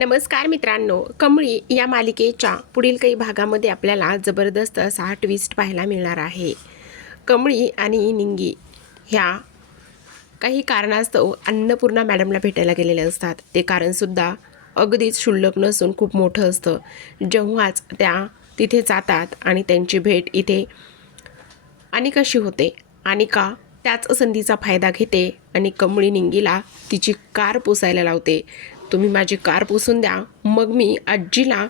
नमस्कार मित्रांनो कमळी या मालिकेच्या पुढील काही भागामध्ये आपल्याला जबरदस्त असा ट्विस्ट पाहायला मिळणार आहे. कमळी आणि निंगी ह्या काही कारणास्तव अन्नपूर्णा मॅडमला भेटायला गेलेले असतात. ते कारणसुद्धा अगदीच क्षुल्लक नसून खूप मोठं असतं. जेव्हाच त्या तिथे जातात आणि त्यांची भेट इथे अनिकाशी होते. अनिका त्याच संधीचा फायदा घेते आणि कमळी निंगीला तिची कार पोसायला लावते. तुम्ही माझी कार पुसून द्या. मग मी आजीला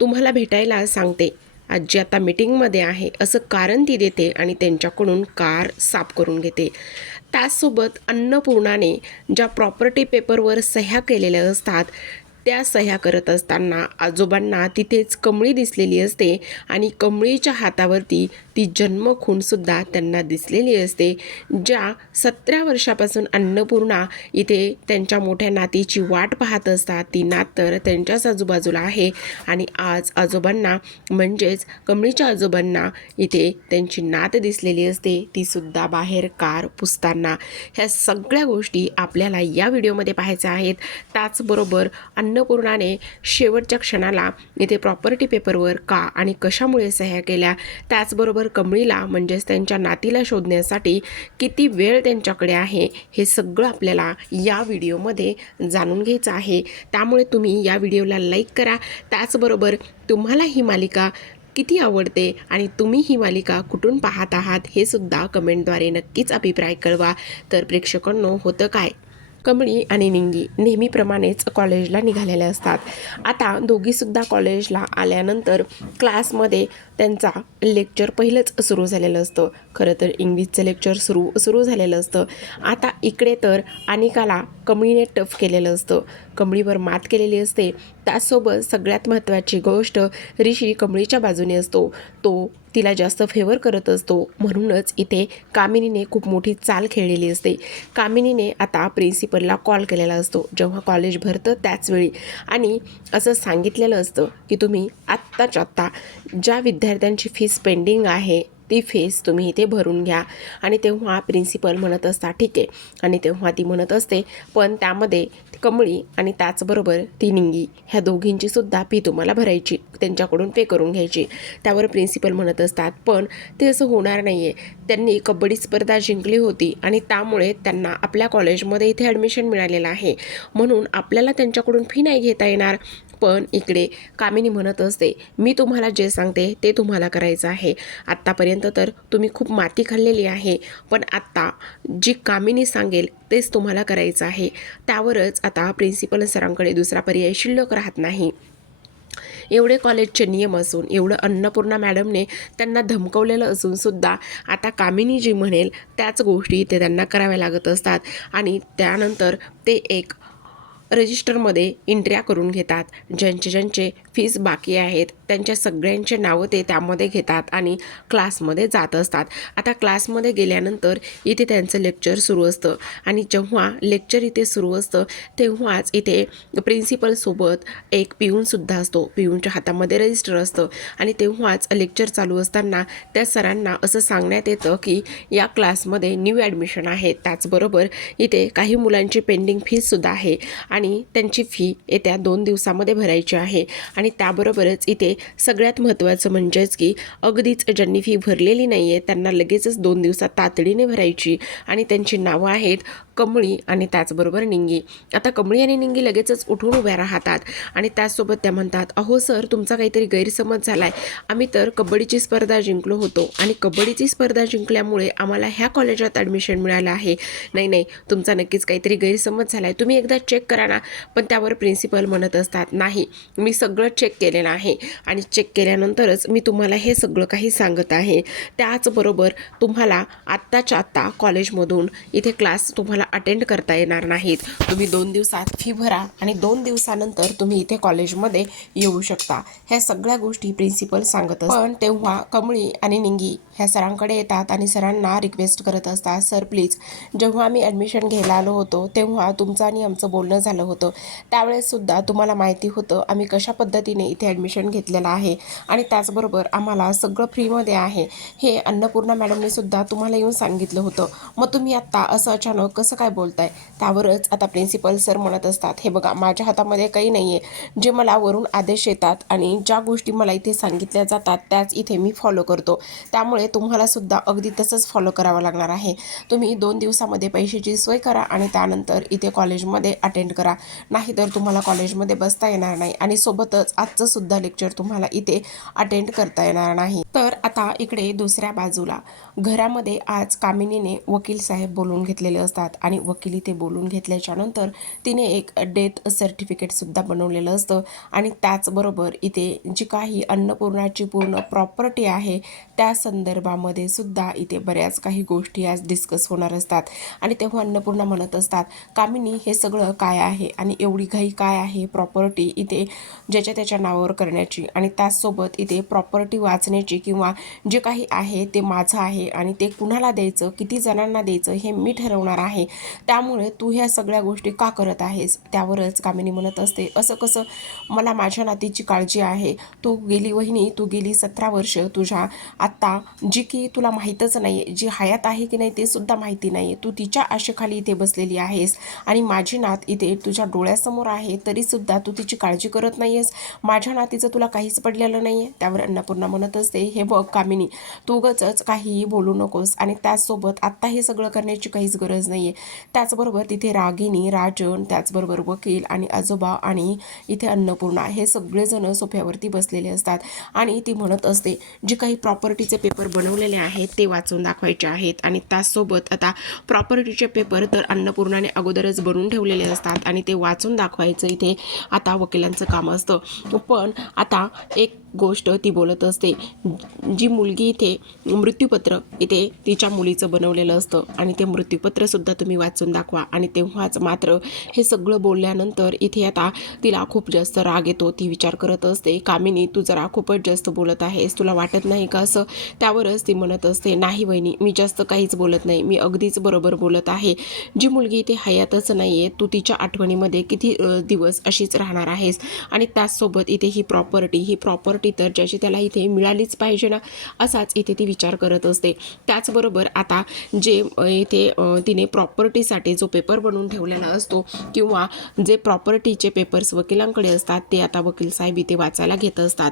तुम्हाला भेटायला सांगते. आजी आता मीटिंगमध्ये आहे. असं कारण ती देते आणि त्यांच्याकडून कार साफ करून घेते. त्याचसोबत अन्नपूर्णाने ज्या प्रॉपर्टी पेपरवर सह्या केलेल्या असतात त्या सह्या करत असताना आजोबांना तिथेच कमळी दिसलेली असते आणि कमळीच्या हातावरती ती जन्मखूणसुद्धा त्यांना दिसलेली असते ज्या सतरा वर्षापासून अन्नपूर्णा इथे त्यांच्या मोठ्या नातीची वाट पाहत असतात. ती नात तर त्यांच्याच आजूबाजूला आहे आणि आज आजोबांना म्हणजेच कमळीच्या आजोबांना इथे त्यांची नात दिसलेली असते. तीसुद्धा बाहेर कार पुसताना ह्या सगळ्या गोष्टी आपल्याला या व्हिडिओमध्ये पाहायच्या आहेत. त्याचबरोबर अन्न अन्नपूर्णाने शेवटच्या क्षणाला इथे प्रॉपर्टी पेपरवर का आणि कशामुळे सह्या केल्या? त्याचबरोबर कमळीला म्हणजेच त्यांच्या नातीला शोधण्यासाठी किती वेळ त्यांच्याकडे आहे हे सगळं आपल्याला या व्हिडिओमध्ये जाणून घ्यायचं आहे. त्यामुळे तुम्ही या व्हिडिओला लाईक करा. त्याचबरोबर तुम्हाला ही मालिका किती आवडते आणि तुम्ही ही मालिका कुठून पाहत आहात हे सुद्धा कमेंटद्वारे नक्कीच अभिप्राय कळवा. तर प्रेक्षकांनो होतं काय? कमळी आणि निंगी नेहमीप्रमाणेच कॉलेजला निघालेल्या असतात. आता दोघीसुद्धा कॉलेजला आल्यानंतर क्लासमध्ये त्यांचा लेक्चर पहिलंच सुरू झालेलं असतं. खरं तर इंग्लिशचं लेक्चर सुरू सुरू झालेलं असतं. आता इकडे तर अनिकाला कमळीने टफ केलेलं असतं. कमळीवर मात केलेली असते. त्याचसोबत सगळ्यात महत्त्वाची गोष्ट ऋषी कमळीच्या बाजूने असतो. तो तिला जास्त फेवर करत असतो. म्हणूनच इथे कामिनीने खूप मोठी चाल खेळलेली असते. कामिनीने आता प्रिन्सिपलला कॉल केलेला असतो. जेव्हा कॉलेज भरतं त्याचवेळी आणि असं सांगितलेलं असतं की तुम्ही आत्ताच्या आत्ता ज्या विद्यार्थ्यांची फीस पेंडिंग आहे ती फेस तुम्ही इथे भरून घ्या. आणि तेव्हा प्रिन्सिपल म्हणत असता ठीक आहे. आणि तेव्हा ती म्हणत असते पण त्यामध्ये कमळी आणि त्याचबरोबर ती निंगी ह्या दोघींची सुद्धा फी तुम्हाला भरायची त्यांच्याकडून पे करून घ्यायची. त्यावर प्रिन्सिपल म्हणत असतात पण ते असं होणार नाही आहे त्यांनी कबड्डी स्पर्धा जिंकली होती आणि त्यामुळे त्यांना आपल्या कॉलेजमध्ये इथे ॲडमिशन मिळालेलं आहे. म्हणून आपल्याला त्यांच्याकडून फी नाही घेता येणार. पण इकडे कामिनी म्हणत असते मी तुम्हाला जे सांगते ते तुम्हाला करायचं आहे. आत्तापर्यंत तर तुम्ही खूप माती खाल्लेली आहे पण आत्ता जी कामिनी सांगेल तेच तुम्हाला करायचं आहे. त्यावरच आता प्रिन्सिपल सरांकडे दुसरा पर्याय शिल्लक राहत नाही. एवढे कॉलेजचे नियम असून एवढं अन्नपूर्णा मॅडमने त्यांना धमकवलेलं असून सुद्धा आता कामिनी जी म्हणेल त्याच गोष्टी ते त्यांना कराव्या लागत असतात. आणि त्यानंतर ते एक रजिस्टरमध्ये एंट्र्या करून घेतात. ज्यांचे ज्यांचे फीज बाकी आहेत त्यांच्या सगळ्यांचे नावं ते त्यामध्ये घेतात आणि क्लासमध्ये जात असतात. आता क्लासमध्ये गेल्यानंतर इथे त्यांचं लेक्चर सुरू असतं आणि जेव्हा लेक्चर इथे सुरू असतं तेव्हाच इथे प्रिन्सिपलसोबत एक पिऊनसुद्धा असतो. पिऊनच्या हातामध्ये रजिस्टर असतं आणि तेव्हाच लेक्चर चालू असताना त्या सरांना असं सांगण्यात येतं की या क्लासमध्ये न्यू ॲडमिशन आहे. त्याचबरोबर इथे काही मुलांची पेंडिंग फीसुद्धा आहे आणि त्यांची फी येत्या दोन दिवसामध्ये भरायची आहे आणि त्याबरोबरच इथे सगळ्यात महत्त्वाचं म्हणजेच की अगदीच ज्यांनी फी भरलेली नाही आहे त्यांना लगेचच दोन दिवसात तातडीने भरायची आणि त्यांची नावं आहेत. कमळी आणि त्याचबरोबर निंगी. आता कमळी आणि निंगी लगेचच उठून उभ्या राहतात आणि त्याचसोबत त्या म्हणतात अहो सर तुमचा काहीतरी गैरसमज झाला आहे आम्ही तर कबड्डीची स्पर्धा जिंकलो होतो आणि कबड्डीची स्पर्धा जिंकल्यामुळे आम्हाला ह्या कॉलेजात ॲडमिशन मिळालं आहे. नाही नाही तुमचा नक्कीच काहीतरी गैरसमज झाला आहे तुम्ही एकदा चेक करा ना. पण त्यावर प्रिन्सिपल म्हणत असतात नाही मी सगळं चेक केलेलं आहे आणि चेक केल्यानंतरच मी तुम्हाला हे सगळं काही सांगत आहे. त्याचबरोबर तुम्हाला आत्ताच्या आत्ता कॉलेजमधून इथे क्लास तुम्हाला अटेंड करता येणार नाहीत. तुम्ही दोन दिवसात फी भरा आणि दोन दिवसानंतर तुम्ही इथे कॉलेजमध्ये येऊ शकता. ह्या सगळ्या गोष्टी प्रिन्सिपल सांगत पण तेव्हा कमळी आणि निंगी ह्या सरांकडे येतात आणि सरांना रिक्वेस्ट करत असतात सर प्लीज जेव्हा आम्ही ॲडमिशन घ्यायला आलो होतो तेव्हा तुमचं आणि आमचं बोलणं झालं होतं. त्यावेळेससुद्धा तुम्हाला माहिती होतं आम्ही कशा पद्धतीने इथे ॲडमिशन घेतलेलं आहे आणि त्याचबरोबर आम्हाला सगळं फ्रीमध्ये आहे. हे अन्नपूर्णा मॅडमने सुद्धा तुम्हाला येऊन सांगितलं होतं. मग तुम्ही आत्ता असं अचानक कसं कसं काय बोलताय? त्यावरच आता प्रिन्सिपल सर म्हणत असतात हे बघा माझ्या हातामध्ये काही नाही आहे जे मला वरून आदेश येतात आणि ज्या गोष्टी मला इथे सांगितल्या जातात त्याच इथे मी फॉलो करतो. त्यामुळे तुम्हाला सुद्धा अगदी तसंच फॉलो करावं लागणार आहे. तुम्ही दोन दिवसामध्ये पैशाची सोय करा आणि त्यानंतर इथे कॉलेजमध्ये अटेंड करा. नाहीतर तुम्हाला कॉलेजमध्ये बसता येणार नाही आणि सोबतच आजचं सुद्धा लेक्चर तुम्हाला इथे अटेंड करता येणार नाही. तर आता इकडे दुसऱ्या बाजूला घरामध्ये आज कामिनीने वकील साहेब बोलून घेतलेले असतात. आणि वकिली ते बोलून घेतल्याच्या नंतर तिने एक डेथ सर्टिफिकेटसुद्धा बनवलेलं असतं. आणि त्याचबरोबर इथे जी काही अन्नपूर्णाची पूर्ण प्रॉपर्टी आहे त्या संदर्भामध्ये सुद्धा इथे बऱ्याच काही गोष्टी आज डिस्कस होणार असतात. आणि तेव्हा अन्नपूर्णा म्हणत असतात कामिनी हे सगळं काय आहे? आणि एवढी घाई काय आहे प्रॉपर्टी इथे ज्याच्या त्याच्या नावावर करण्याची? आणि त्याचसोबत इथे प्रॉपर्टी वाचण्याची किंवा जे काही आहे ते माझं आहे आणि ते कुणाला द्यायचं? किती जणांना द्यायचं? हे मी ठरवणार आहे. त्यामुळे तू ह्या सगळ्या गोष्टी का करत आहेस? त्यावरच कामिनी म्हणत असते. असं कसं मला माझ्या नातीची काळजी आहे. तू गेली वहिनी तू गेली सतरा वर्ष. तुझ्या आत्ता जी की तुला माहीतच नाही जी हयात आहे की नाही ते सुद्धा माहिती नाही. तू तिच्या आशेखाली इथे बसलेली आहेस आणि माझी नात इथे तुझ्या डोळ्यासमोर आहे तरीसुद्धा तू तिची काळजी करत नाही आहेस माझ्या नातीचं तुला काहीच पडलेलं नाही आहे त्यावर अन्नपूर्णा म्हणत असते हे बघ कामिनी तू गचच काहीही बोलू नकोस आणि त्याचसोबत आत्ता हे सगळं करण्याची काहीच गरज नाही आहे त्याचबरोबर तिथे रागिनी राजन त्याचबरोबर वकील आणि आजोबा आणि इथे अन्नपूर्णा हे सगळेजण सोफ्यावरती बसलेले असतात. आणि ती म्हणत असते जे काही प्रॉपर्टीचे पेपर बनवलेले आहेत ते वाचून दाखवायचे आहेत. आणि त्याचसोबत आता प्रॉपर्टीचे पेपर तर अन्नपूर्णाने अगोदरच बनवून ठेवलेले असतात आणि ते वाचून दाखवायचं इथे आता वकिलांचं काम असतं. पण आता एक गोष्ट ती बोलत असते. जी मुलगी इथे मृत्यूपत्र इथे तिच्या मुलीचं बनवलेलं असतं आणि ते मृत्यूपत्रसुद्धा तुम्ही वाचून दाखवा आणि तेव्हाच मात्र हे सगळं बोलल्यानंतर इथे आता तिला खूप जास्त राग येतो. ती विचार करत असते कामिनी तू जरा खूपच जास्त बोलत आहेस तुला वाटत नाही का? असं त्यावरच ती म्हणत असते नाही वहिनी मी जास्त काहीच बोलत नाही मी अगदीच बरोबर बोलत आहे. जी मुलगी इथे हयातच नाही आहे तू तिच्या आठवणीमध्ये किती दिवस अशीच राहणार आहेस आणि त्याचसोबत इथे ही प्रॉपर्टी ही प्रॉपर्टी तर ज्याची त्याला इथे मिळालीच पाहिजे ना असाच इथे ती विचार करत असते. त्याचबरोबर आता जे इथे तिने प्रॉपर्टीसाठी जो पेपर बनवून ठेवलेला असतो किंवा जे प्रॉपर्टीचे पेपर्स वकिलांकडे असतात ते आता वकील साहेब इथे वाचायला घेत असतात.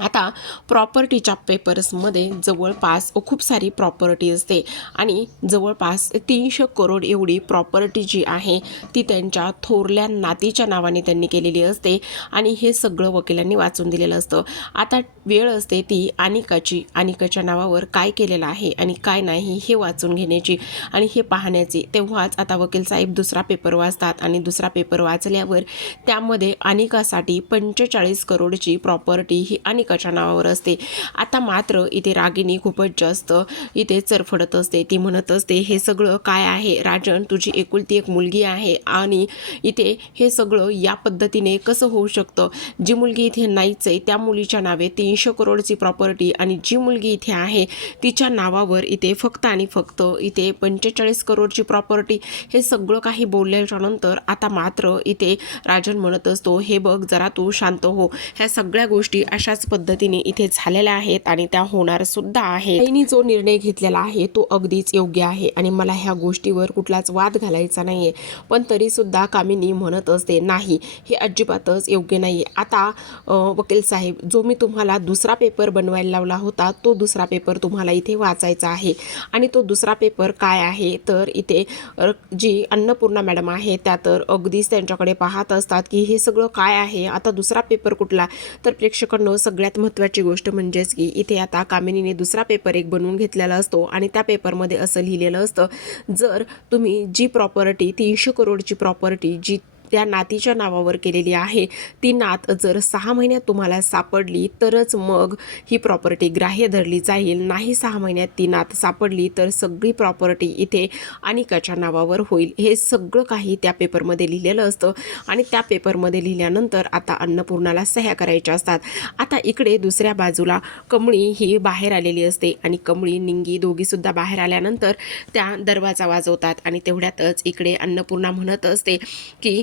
आता प्रॉपर्टीच्या पेपर्समध्ये जवळपास खूप सारी प्रॉपर्टी असते. आणि जवळपास तीनशे करोड एवढी प्रॉपर्टी जी आहे ती त्यांच्या थोरल्या नातीच्या नावाने त्यांनी केलेली असते. आणि हे सगळं वकिलांनी वाचून दिलेलं असतं. आता वेळ असते ती अनिकाची. अनिकाच्या नावावर काय केलेलं आहे आणि काय नाही हे वाचून घेण्याची. आणि हे पाहण्याची तेव्हाच आता वकील साहेब दुसरा पेपर वाचतात आणि दुसरा पेपर वाचल्यावर त्यामध्ये अनिकासाठी पंचेचाळीस करोडची प्रॉपर्टी ही अनिकाच्या नावावर असते. आता मात्र इथे रागिनी खूपच जास्त इथे चरफडत असते. ती म्हणत असते हे सगळं काय आहे? राजन तुझी एकुलती एक मुलगी आहे आणि इथे हे सगळं या पद्धतीने कसं होऊ शकतं? जी मुलगी इथे नाहीच आहे त्या मुलीच्या नावे तीनशे करोडची प्रॉपर्टी आणि जी मुलगी इथे आहे तिच्या नावावर इथे फक्त आणि फक्त इथे पंचेचाळीस करोडची प्रॉपर्टी हे सगळं काही बोलल्याच्या नंतर आता मात्र इथे राजन म्हणत असतो हे बघ जरा तू शांत हो. ह्या सगळ्या गोष्टी अशाच पद्धतीने इथे झालेल्या आहेत आणि त्या होणार सुद्धा आहेत. आईनी जो निर्णय घेतलेला आहे तो अगदीच योग्य आहे आणि मला ह्या गोष्टीवर कुठलाच वाद घालायचा नाहीये. पण तरी सुद्धा कामिनी म्हणत असते नाही हे अजिबातच योग्य नाही आता वकील साहेब जो मी तुम्हाला दुसरा पेपर बनवायला लावला होता तो दुसरा पेपर तुम्हाला इथे वाचायचा आहे. आणि तो दुसरा पेपर काय आहे तर इथे जी अन्नपूर्णा मॅडम आहे त्या तर अगदीच त्यांच्याकडे पाहत असतात की हे सगळं काय आहे. आता दुसरा पेपर कुठला? तर प्रेक्षकांनो सगळ्यात महत्त्वाची गोष्ट म्हणजेच की इथे आता कामिनीने दुसरा पेपर एक बनवून घेतलेला असतो आणि त्या पेपरमध्ये असं लिहिलेलं असतं जर तुम्ही जी प्रॉपर्टी तीनशे करोडची प्रॉपर्टी जी त्या नातीच्या नावावर केलेली आहे. ती नात जर सहा महिन्यात तुम्हाला सापडली तरच मग ही प्रॉपर्टी ग्राह्य धरली जाईल. नाही सहा महिन्यात ती नात सापडली तर सगळी प्रॉपर्टी इथे अनिकाच्या नावावर होईल. हे सगळं काही त्या पेपरमध्ये लिहिलेलं असतं आणि त्या पेपरमध्ये लिहिल्यानंतर आता अन्नपूर्णाला सह्या करायच्या असतात. आता इकडे दुसऱ्या बाजूला कमळी ही बाहेर आलेली असते आणि कमळी निंगी दोघीसुद्धा बाहेर आल्यानंतर त्या दरवाजा वाजवतात आणि तेवढ्यातच इकडे अन्नपूर्णा म्हणत असते की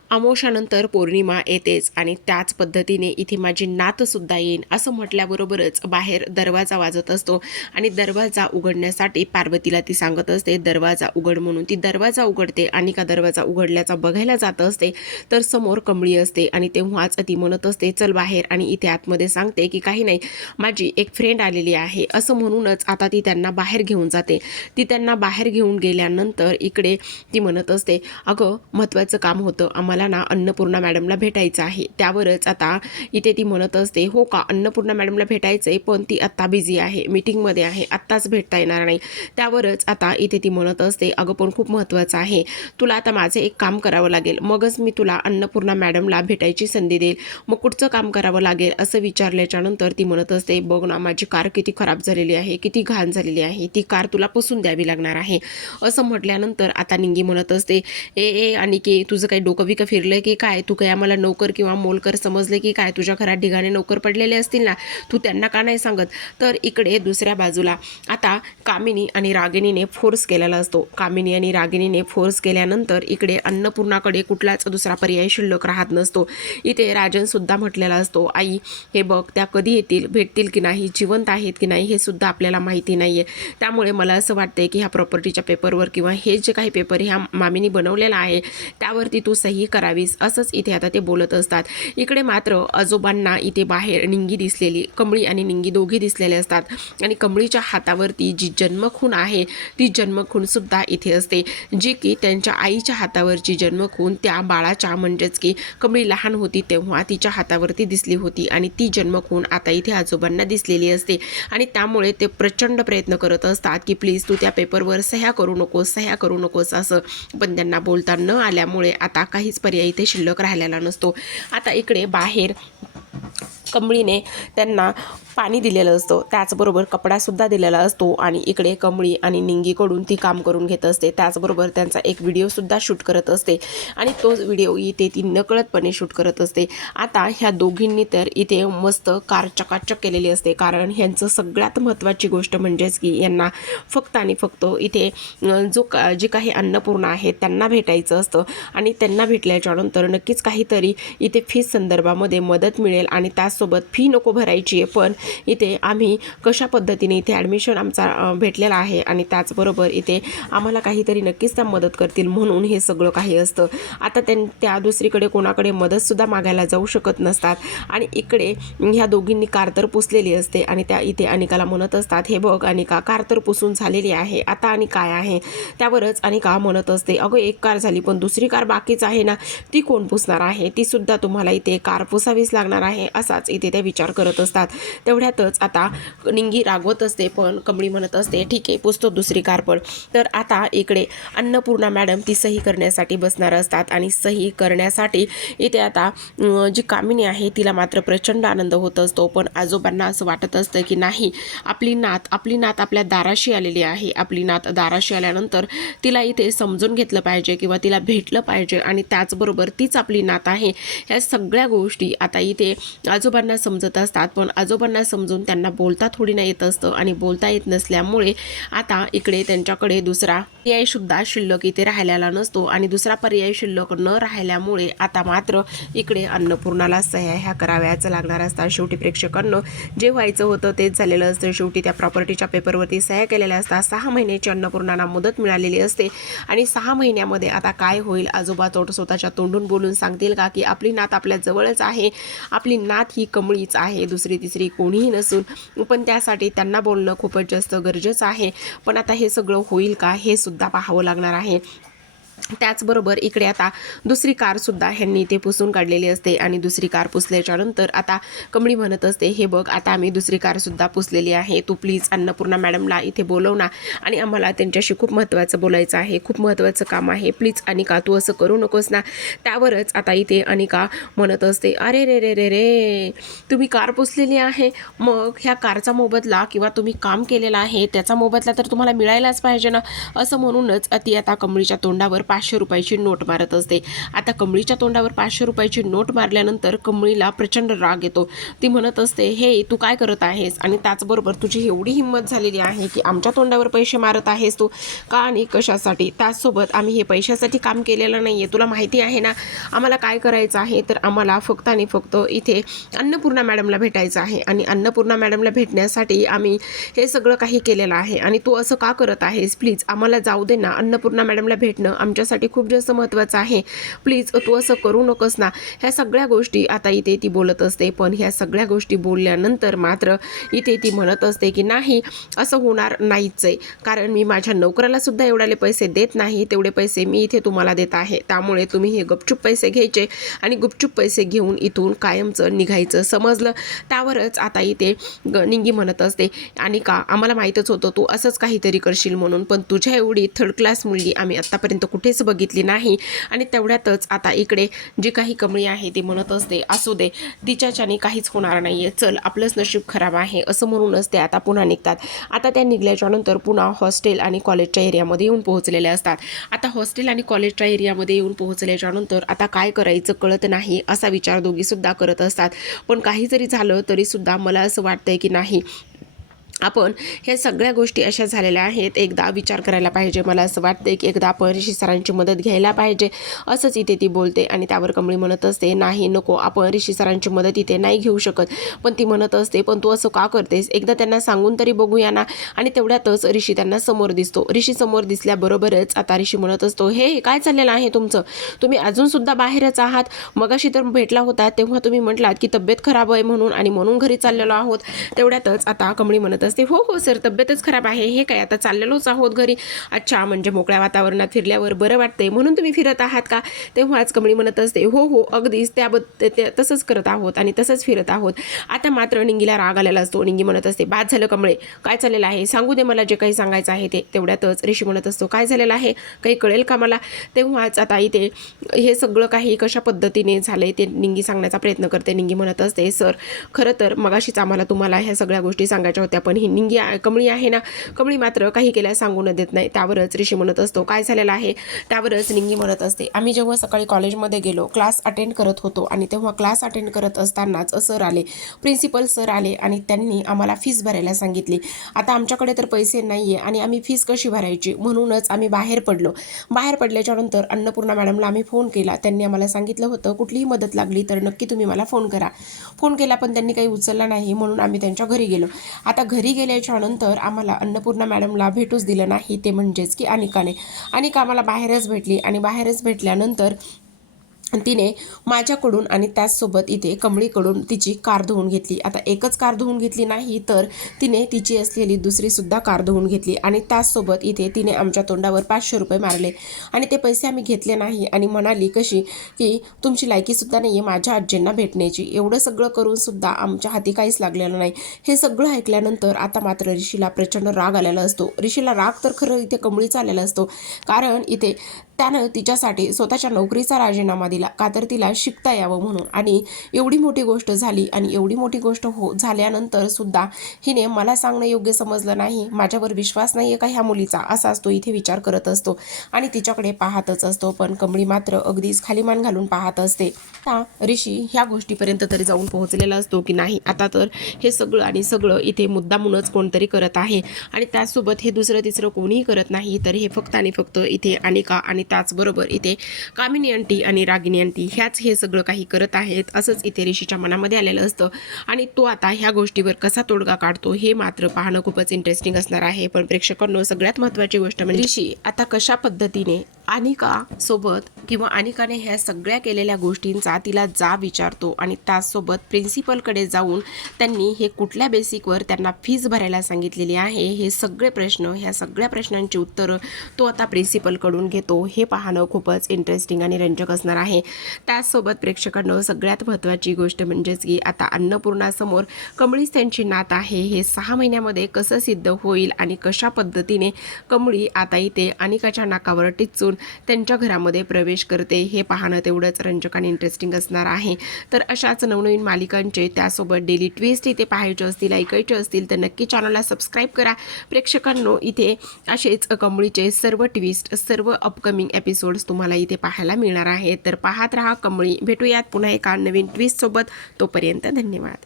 अमोशानंतर पौर्णिमा येतेच आणि त्याच पद्धतीने इथे माझी नातसुद्धा येईन असं म्हटल्याबरोबरच बाहेर दरवाजा वाजत असतो आणि दरवाजा उघडण्यासाठी पार्वतीला ती सांगत असते दरवाजा उघड म्हणून. ती दरवाजा उघडते आणि का दरवाजा उघडल्याचा बघायला जात असते तर समोर कमळी असते आणि तेव्हाच ती म्हणत असते चल बाहेर. आणि इथे आतमध्ये सांगते की काही नाही माझी एक फ्रेंड आलेली आहे. असं म्हणूनच आता ती त्यांना बाहेर घेऊन जाते. ती त्यांना बाहेर घेऊन गेल्यानंतर इकडे ती म्हणत असते अगं महत्त्वाचं काम होतं. आम्हाला ना अन्नपूर्णा मॅडमला भेटायचं आहे. त्यावरच आता इथे ती म्हणत असते हो का अन्नपूर्णा मॅडमला भेटायचं आहे पण ती आत्ता बिझी आहे मीटिंगमध्ये आहे आत्ताच भेटता येणार नाही. त्यावरच आता इथे ती म्हणत असते अगं पण खूप महत्त्वाचं आहे. तुला आता माझं एक काम करावं लागेल. मगच मी तुला अन्नपूर्णा मॅडमला भेटायची संधी देईल. मग कुठचं काम करावं लागेल? असं विचारल्याच्या नंतर ती म्हणत असते बघ ना माझी कार किती खराब झालेली आहे किती घाण झालेली आहे ती कार तुला पुसून द्यावी लागणार आहे. असं म्हटल्यानंतर आता निंगी म्हणत असते ए ए आणि की तुझं काही डोकं विकं फिरलं की काय? तू काय आम्हाला नोकर किंवा मोलकर समजले की काय? तुझ्या घरात ढिगाणे नोकर पडलेले असतील ना? तू त्यांना का नाही सांगत? तर इकडे दुसऱ्या बाजूला आता कामिनी आणि रागिणीने फोर्स केलेला असतो. कामिनी आणि रागिणीने फोर्स केल्यानंतर इकडे अन्नपूर्णाकडे कुठलाच दुसरा पर्याय शिल्लक राहत नसतो. इथे राजनसुद्धा म्हटलेला असतो आई हे बघ त्या कधी येतील? भेटतील की नाही? जिवंत आहेत की नाही? हे सुद्धा आपल्याला माहिती नाही आहे त्यामुळे मला असं वाटतंय की ह्या प्रॉपर्टीच्या पेपरवर किंवा हे जे काही पेपर ह्या मामीनी बनवलेला आहे त्यावरती तू सही कर. करावीस असंच इथे आता ते बोलत असतात. इकडे मात्र आजोबांना इथे बाहेर निंगी दिसलेली कमळी आणि निंगी दोघी दिसलेले असतात. आणि कमळीच्या हातावरती जी जन्मखून आहे ती जन्मखूनसुद्धा इथे असते. जी की त्यांच्या आईच्या हातावरची जन्मखून त्या बाळाच्या म्हणजेच की कमळी लहान होती तेव्हा तिच्या हातावरती दिसली होती आणि ती जन्मखून आता इथे आजोबांना दिसलेली असते. आणि त्यामुळे ते प्रचंड प्रयत्न करत असतात की प्लीज तू त्या पेपरवर सह्या करू नकोस सह्या करू नकोस असं पण त्यांना बोलता न आल्यामुळे आता काहीच पर्याय इथे शिल्लक राहिलेला नसतो. आता इकडे बाहेर कमळीने त्यांना पाणी दिलेलं असतं. त्याचबरोबर कपडासुद्धा दिलेला असतो आणि इकडे कमळी आणि निंगीकडून ती काम करून घेत असते. त्याचबरोबर त्यांचा एक व्हिडिओसुद्धा शूट करत असते. आणि तोच व्हिडिओ इथे ती नकळतपणे शूट करत असते. आता ह्या दोघींनी तर इथे मस्त कार चकाचक केलेली असते. कारण ह्यांचं सगळ्यात महत्त्वाची गोष्ट म्हणजेच की यांना फक्त आणि फक्त इथे जो का जी काही अन्नपूर्णा आहे त्यांना भेटायचं असतं. आणि त्यांना भेटल्याच्यानंतर नक्कीच काहीतरी इथे फीस संदर्भामध्ये मदत मिळेल आणि त्यास त्याचसोबत फी नको भरायची आहे पण इथे आम्ही कशा पद्धतीने इथे ॲडमिशन आमचा भेटलेला आहे आणि त्याचबरोबर इथे आम्हाला काहीतरी नक्कीच त्या मदत करतील म्हणून हे सगळं काही असतं. आता त्यां त्या दुसरीकडे कोणाकडे मदतसुद्धा मागायला जाऊ शकत नसतात आणि इकडे ह्या दोघींनी कार तर पुसलेली असते आणि त्या इथे अनिकाला म्हणत असतात हे बघ अनिका कार तर पुसून झालेली आहे आता आणि काय आहे? त्यावरच अनिका म्हणत असते अगं एक कार झाली पण दुसरी कार बाकीच आहे ना ती कोण पुसणार आहे? ती सुद्धा तुम्हाला इथे कार पुसावीच लागणार आहे असाच इथे त्या विचार करत असतात. तेवढ्यातच आता निंगी रागवत असते पण कमळी म्हणत असते ठीक आहे पुसतो दुसरी कार पण तर आता इकडे अन्नपूर्णा मॅडम ती सही करण्यासाठी बसणार असतात आणि सही करण्यासाठी इथे आता जी कामिनी आहे तिला मात्र प्रचंड आनंद होत असतो. पण आजोबांना असं वाटत असतं की नाही आपली नात आपली नात आपल्या दाराशी आलेली आहे. आपली नात दाराशी आल्यानंतर तिला इथे समजून घेतलं पाहिजे किंवा तिला भेटलं पाहिजे आणि त्याचबरोबर तीच आपली नात आहे. ह्या सगळ्या गोष्टी आता इथे आजोबांना समजत असतात पण आजोबांना समजून त्यांना बोलता थोडी ना येत असतं आणि बोलता येत नसल्यामुळे आता इकडे त्यांच्याकडे दुसरा पर्याय सुद्धा शिल्लक इथे राहिलेला नसतो आणि दुसरा पर्याय शिल्लक न राहिल्यामुळे आता मात्र इकडे अन्नपूर्णाला सह्या ह्या कराव्याच लागणार असतात. शेवटी प्रेक्षकांना जे व्हायचं होतं तेच झालेलं असतं. शेवटी त्या प्रॉपर्टीच्या पेपरवरती सह्या केलेल्या असतात. सहा महिन्याची अन्नपूर्णाला मुदत मिळालेली असते आणि सहा महिन्यामध्ये आता काय होईल? आजोबा तोट स्वतःच्या तोंडून बोलून सांगतील का की आपली नात आपल्या जवळच आहे? आपली नात ही ही कमळीच आहे दुसरी तिसरी कोणीही नसून. पण त्यासाठी त्यांना बोलणं खूपच जास्त गरजेचं आहे. पण आता हे सगळं होईल का हे सुद्धा पाहावं लागणार आहे. त्याचबरोबर इकडे आता दुसरी कारसुद्धा ह्यांनी इथे पुसून काढलेली असते आणि दुसरी कार पुसल्याच्या नंतर आता कमळी म्हणत असते हे बघ आता आम्ही दुसरी कारसुद्धा पुसलेली आहे. तू प्लीज अन्नपूर्णा मॅडमला इथे बोलव ना आणि आम्हाला त्यांच्याशी खूप महत्त्वाचं बोलायचं आहे. खूप महत्त्वाचं काम आहे. प्लीज अनिका तू असं करू नकोस ना. त्यावरच आता इथे अनिका म्हणत असते अरे रे रे रे रे तुम्ही कार पुसलेली आहे. मग ह्या कारचा मोबदला किंवा तुम्ही काम केलेला आहे त्याचा मोबदला तर तुम्हाला मिळायलाच पाहिजे ना? असं म्हणूनच ती आता कमळीच्या तोंडावर पाचशे रुपयाची नोट मारत असते. आता कमळीच्या तोंडावर पाचशे रुपयाची नोट मारल्यानंतर कमळीला प्रचंड राग येतो. ती म्हणत असते हे तू काय करत आहेस? आणि त्याचबरोबर तुझी एवढी हिंमत झालेली आहे की आमच्या तोंडावर पैसे मारत आहेस तू? का आणि कशासाठी? त्याचसोबत आम्ही हे पैशासाठी काम केलेलं नाही आहे तुला माहिती आहे ना आम्हाला काय करायचं आहे? तर आम्हाला फक्त आणि फक्त इथे अन्नपूर्णा मॅडमला भेटायचं आहे. आणि अन्नपूर्णा मॅडमला भेटण्यासाठी आम्ही हे सगळं काही केलेलं आहे. आणि तू असं का करत आहेस? प्लीज आम्हाला जाऊ दे ना. अन्नपूर्णा मॅडमला भेटणं आमच्या आमच्यासाठी खूप जास्त महत्त्वाचं आहे. प्लीज तू असं करू नकोस ना. ह्या सगळ्या गोष्टी आता इथे ती बोलत असते पण ह्या सगळ्या गोष्टी बोलल्यानंतर मात्र इथे ती म्हणत असते की नाही असं होणार नाहीच आहे. कारण मी माझ्या नोकराला सुद्धा एवढ्याले पैसे देत नाही तेवढे पैसे मी इथे तुम्हाला देत आहे. त्यामुळे तुम्ही हे गपचूप पैसे घ्यायचे आणि गुपचूप पैसे घेऊन इथून कायमचं निघायचं समजलं. त्यावरच आता इथे ग निंगी म्हणत असते आणि का? आम्हाला माहीतच होतं तू असंच काहीतरी करशील म्हणून पण तुझ्या एवढी थर्ड क्लास मुलगी आम्ही आत्तापर्यंत कुठेच बघितली नाही. आणि तेवढ्यातच आता इकडे जी काही कमळी आहे ती म्हणत असते असू दे तिच्याच्याने काहीच होणार नाही आहे चल आपलंच नशीब खराब आहे. असं म्हणूनच ते आता पुन्हा निघतात. आता त्या निघल्याच्यानंतर पुन्हा हॉस्टेल आणि कॉलेजच्या एरियामध्ये येऊन पोहोचलेल्या असतात. आता हॉस्टेल आणि कॉलेजच्या एरियामध्ये येऊन पोहोचल्याच्यानंतर आता काय करायचं कळत नाही असा विचार दोघीसुद्धा करत असतात. पण काही जरी झालं तरीसुद्धा मला असं वाटतंय की नाही आपण ह्या सगळ्या गोष्टी अशा झालेल्या आहेत. एकदा विचार करायला पाहिजे. मला असं वाटतं की एकदा आपण ऋषी सरांची मदत घ्यायला पाहिजे. असंच इथे ती बोलते आणि त्यावर कमळी म्हणत असते नाही नको आपण ऋषी सरांची मदत इथे नाही घेऊ शकत. पण ती म्हणत असते पण तू असं का करतेस? एकदा त्यांना सांगून तरी बघूया ना. आणि तेवढ्यातच ऋषी त्यांना समोर दिसतो. ऋषी समोर दिसल्याबरोबरच आता ऋषी म्हणत असतो हे काय चाललेलं आहे तुमचं? तुम्ही अजूनसुद्धा बाहेरच आहात? मगाशी तर भेटला होता तेव्हा तुम्ही म्हटलात की तब्येत खराब आहे म्हणून आणि म्हणून घरी चाललेलो आहोत. तेवढ्यातच आता कमळी म्हणत असते. हो हो सर तब्येतच खराब आहे. हे काय आता चाललेलोच आहोत घरी. अच्छा म्हणजे मोकळ्या वातावरणात फिरल्यावर बरं वाटतंय. म्हणून तुम्ही फिरत आहात का? तेव्हाच कमळी म्हणत असते. हो हो अगदीच त्याबद्दल ते तसंच करत आहोत आणि तसंच फिरत आहोत. आता मात्र निंगीला राग आलेला असतो. निंगी म्हणत असते बाद झालं कमळे. काय चाललेलं आहे? सांगू दे मला जे काही सांगायचं आहे ते. तेवढ्यातच ऋषी म्हणत असतो काय झालेलं आहे? काही कळेल का मला? तेव्हाच आता इथे हे सगळं काही कशा पद्धतीने झालंय ते निंगी सांगण्याचा प्रयत्न करते. निंगी म्हणत असते सर खरं तर मगाशीच आम्हाला तुम्हाला ह्या सगळ्या गोष्टी सांगायच्या होत्या पण ही निंगी कमळी आहे ना कमळी मात्र काही केल्या सांगू न देत नाही. त्यावरच ऋषी म्हणत असतो काय झालेलं आहे? त्यावरच निंगी म्हणत असते. आम्ही जेव्हा सकाळी कॉलेजमध्ये गेलो क्लास अटेंड करत होतो आणि तेव्हा क्लास अटेंड करत असतानाच सर आले. प्रिन्सिपल सर आले आणि त्यांनी आम्हाला फीस भरायला सांगितली. आता आमच्याकडे तर पैसे नाही आहे आणि आम्ही फीस कशी भरायची? म्हणूनच आम्ही बाहेर पडलो. बाहेर पडल्याच्या नंतर अन्नपूर्णा मॅडमला आम्ही फोन केला. त्यांनी आम्हाला सांगितलं होतं कुठलीही मदत लागली तर नक्की तुम्ही मला फोन करा. फोन केला पण त्यांनी काही उचलला नाही म्हणून आम्ही त्यांच्या घरी गेलो. आता घरी गेल्याच्यानंतर आम्हाला अन्नपूर्णा मॅडमला भेटूच दिलं नाही ते म्हणजेच की अनिकाने. अनिका आम्हाला बाहेरच भेटली आणि बाहेरच भेटल्यानंतर तिने माझ्याकडून आणि त्याचसोबत इथे कमळीकडून तिची कार धुवून घेतली. आता एकच कार धुवून घेतली नाही तर तिने तिची असलेली दुसरीसुद्धा कार धुवून घेतली आणि त्याचसोबत इथे तिने आमच्या तोंडावर पाचशे रुपये मारले. आणि ते पैसे आम्ही घेतले नाही आणि म्हणाली कशी की तुमची लायकीसुद्धा नाही आहे माझ्या आजींना भेटण्याची. एवढं सगळं करूनसुद्धा आमच्या हाती काहीच लागलेलं नाही. हे सगळं ऐकल्यानंतर आता मात्र ऋषीला प्रचंड राग आलेला असतो. ऋषीला राग तर खरं इथे कमळीचा आलेला असतो. कारण इथे त्यानं तिच्यासाठी स्वतःच्या नोकरीचा राजीनामा दिला. का तर तिला शिकता यावं म्हणून. आणि एवढी मोठी गोष्ट झाली आणि एवढी मोठी गोष्ट हो झाल्यानंतर सुद्धा हिने मला सांगणं योग्य समजलं नाही. माझ्यावर विश्वास नाही आहे का ह्या मुलीचा? असाच तो इथे विचार करत असतो. आणि तिच्याकडे पाहतच असतो पण कमळी मात्र अगदीच खालीमान घालून पाहत असते. आता ऋषी ह्या गोष्टीपर्यंत तरी जाऊन पोहोचलेला असतो की नाही? आता तर हे सगळं आणि सगळं इथे मुद्दामूनच कोणतरी करत आहे. आणि त्याचसोबत हे दुसरं तिसरं कोणीही करत नाही तर हे फक्त आणि फक्त इथे अनिका आणि त्याचबरोबर इथे कामिनी आंटी आणि रागिनी आंटी ह्याच हे सगळं काही करत आहेत असंच इथे ऋषीच्या मनामध्ये आलेलं असतं. आणि तो आता ह्या गोष्टीवर कसा तोडगा काढतो हे मात्र पाहणं खूपच इंटरेस्टिंग असणार आहे. पण प्रेक्षकांनो सगळ्यात महत्त्वाची गोष्ट म्हणजे ऋषी आता कशा पद्धतीने अनिका सोबत किंवा अनिकाने ह्या सगळ्या केलेल्या गोष्टींचा तिला जा विचारतो आणि त्याचसोबत प्रिन्सिपलकडे जाऊन त्यांनी हे कुठल्या बेसिकवर त्यांना फीज भरायला सांगितलेली आहे हे सगळे प्रश्न ह्या सगळ्या प्रश्नांची उत्तरं तो आता प्रिन्सिपलकडून घेतो. हे पाहणं खूपच इंटरेस्टिंग आणि रंजक असणार आहे. त्याचसोबत प्रेक्षकांनो सगळ्यात महत्त्वाची गोष्ट म्हणजेच की आता अन्नपूर्णासमोर कमळीच त्यांची नात आहे. हे सहा महिन्यामध्ये कसं सिद्ध होईल आणि कशा पद्धतीने कमळी आता इथे अनिकाच्या नाकावर टिचून त्यांच्या घरामध्ये प्रवेश करते. हे पाहणं तेवढंच रंजक आणि इंटरेस्टिंग असणार आहे. तर अशाच नवनवीन मालिकांचे त्यासोबत डेली ट्विस्ट इथे पाहायचे असतील ऐकायचे असतील तर नक्की चॅनलला सबस्क्राईब करा. प्रेक्षकांनो इथे असेच कमळीचे सर्व ट्विस्ट सर्व अपकमिंग एपिसोड्स तुम्हाला इथे पाहायला मिळणार आहेत. तर पाहत रहा कमळी. भेटूयात पुन्हा एका नवीन ट्विस्टसोबत तोपर्यंत धन्यवाद.